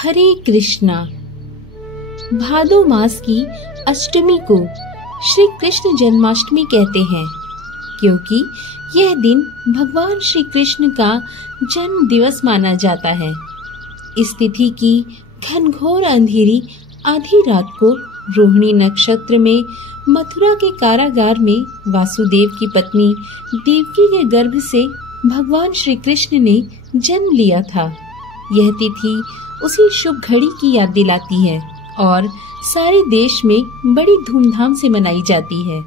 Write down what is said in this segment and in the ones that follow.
हरे कृष्णा। भादो मास की अष्टमी को श्री कृष्ण जन्माष्टमी कहते हैं, क्योंकि यह दिन भगवान श्री कृष्ण का जन्म दिवस माना जाता है। इस तिथि की घनघोर अंधेरी आधी रात को रोहिणी नक्षत्र में मथुरा के कारागार में वासुदेव की पत्नी देवकी के गर्भ से भगवान श्री कृष्ण ने जन्म लिया था। यह तिथि उसी शुभ घड़ी की याद दिलाती है और सारे देश में बड़ी धूमधाम से मनाई जाती है।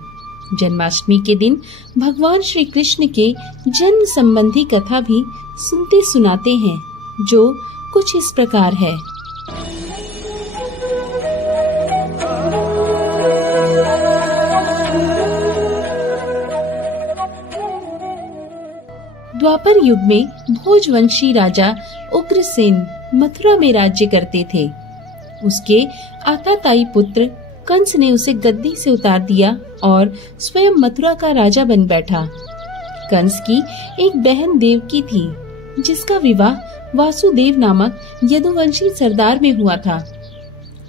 जन्माष्टमी के दिन भगवान श्री कृष्ण के जन्म संबंधी कथा भी सुनते सुनाते हैं, जो कुछ इस प्रकार है। द्वापर युग में भोजवंशी राजा उग्रसेन मथुरा में राज्य करते थे। उसके आताताई पुत्र कंस ने उसे गद्दी से उतार दिया और स्वयं मथुरा का राजा बन बैठा। कंस की एक बहन देवकी थी, जिसका विवाह वासुदेव नामक यदुवंशी सरदार में हुआ था।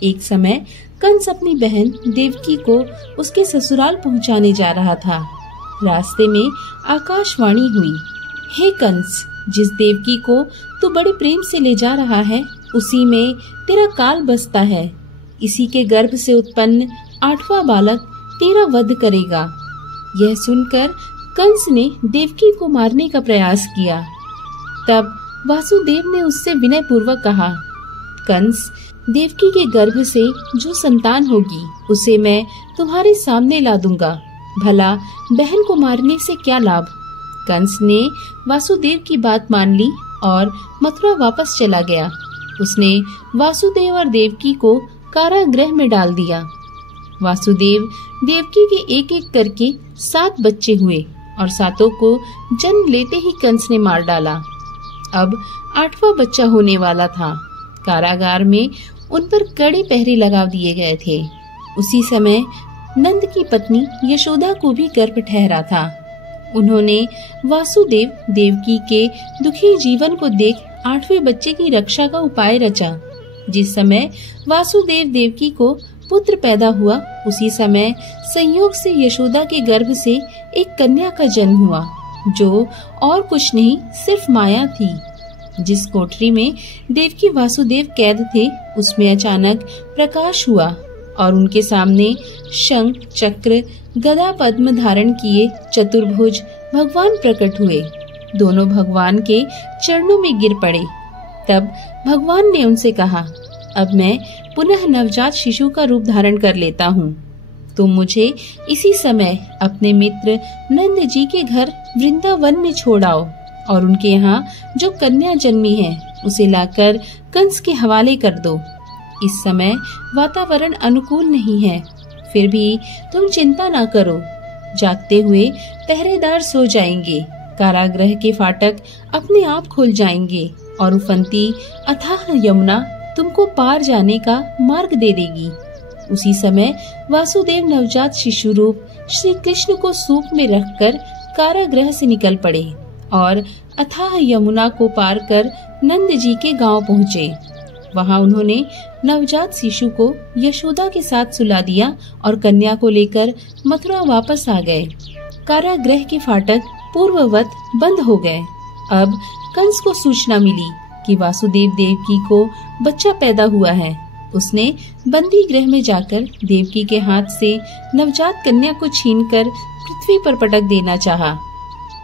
एक समय कंस अपनी बहन देवकी को उसके ससुराल पहुंचाने जा रहा था। रास्ते में आकाशवाणी हुई, हे कंस, जिस देवकी को तू बड़े प्रेम से ले जा रहा है, उसी में तेरा काल बसता है। इसी के गर्भ से उत्पन्न 8वां बालक तेरा वध करेगा। यह सुनकर कंस ने देवकी को मारने का प्रयास किया। तब वासुदेव ने उससे विनय पूर्वक कहा, कंस, देवकी के गर्भ से जो संतान होगी उसे मैं तुम्हारे सामने ला दूंगा। भला बहन को मारने से क्या लाभ। कंस ने वासुदेव की बात मान ली और मथुरा वापस चला गया। उसने वासुदेव और देवकी को कारागृह में डाल दिया। वासुदेव देवकी के एक एक करके 7 बच्चे हुए और 7 को जन्म लेते ही कंस ने मार डाला। अब 8वां बच्चा होने वाला था। कारागार में उन पर कड़े पहरे लगा दिए गए थे। उसी समय नंद की पत्नी यशोदा को भी गर्भ ठहरा था। उन्होंने वासुदेव देवकी के दुखी जीवन को देख 8वें बच्चे की रक्षा का उपाय रचा। जिस समय वासुदेव देवकी को पुत्र पैदा हुआ, उसी समय संयोग से यशोदा के गर्भ से एक कन्या का जन्म हुआ, जो और कुछ नहीं सिर्फ माया थी। जिस कोठरी में देवकी वासुदेव कैद थे, उसमें अचानक प्रकाश हुआ और उनके सामने शंख चक्र गदा पद्म धारण किए चतुर्भुज भगवान प्रकट हुए। दोनों भगवान के चरणों में गिर पड़े। तब भगवान ने उनसे कहा, अब मैं पुनः नवजात शिशु का रूप धारण कर लेता हूँ। तुम मुझे इसी समय अपने मित्र नंद जी के घर वृंदावन में छोड़ आओ और उनके यहाँ जो कन्या जन्मी है उसे लाकर कंस के हवाले कर दो। इस समय वातावरण अनुकूल नहीं है, फिर भी तुम चिंता ना करो। जागते हुए पहरेदार सो जाएंगे, कारागृह के फाटक अपने आप खुल जाएंगे और उफनती अथाह यमुना तुमको पार जाने का मार्ग दे देगी। उसी समय वासुदेव नवजात शिशु रूप श्री कृष्ण को सूप में रखकर कारागृह से निकल पड़े और अथाह यमुना को पार कर नंद जी के गांव पहुँचे। वहां उन्होंने नवजात शिशु को यशोदा के साथ सुला दिया और कन्या को लेकर मथुरा वापस आ गए। कारागृह के फाटक पूर्ववत बंद हो गए। अब कंस को सूचना मिली कि वासुदेव देवकी को बच्चा पैदा हुआ है। उसने बंदी गृह में जाकर देवकी के हाथ से नवजात कन्या को छीनकर पृथ्वी पर पटक देना चाहा,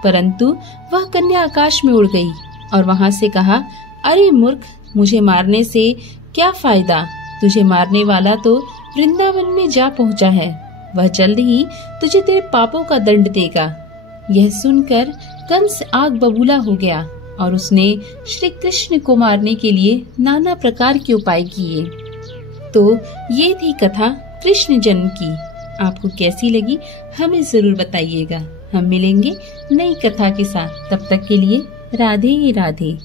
परंतु वह कन्या आकाश में उड़ गई और वहां से कहा, अरे मूर्ख, मुझे मारने से क्या फायदा। तुझे मारने वाला तो वृंदावन में जा पहुंचा है। वह जल्द ही तुझे तेरे पापों का दंड देगा। यह सुनकर कंस आग बबूला हो गया और उसने श्री कृष्ण को मारने के लिए नाना प्रकार के उपाय किए। तो ये थी कथा कृष्ण जन्म की। आपको कैसी लगी हमें जरूर बताइएगा। हम मिलेंगे नई कथा के साथ। तब तक के लिए राधे राधे।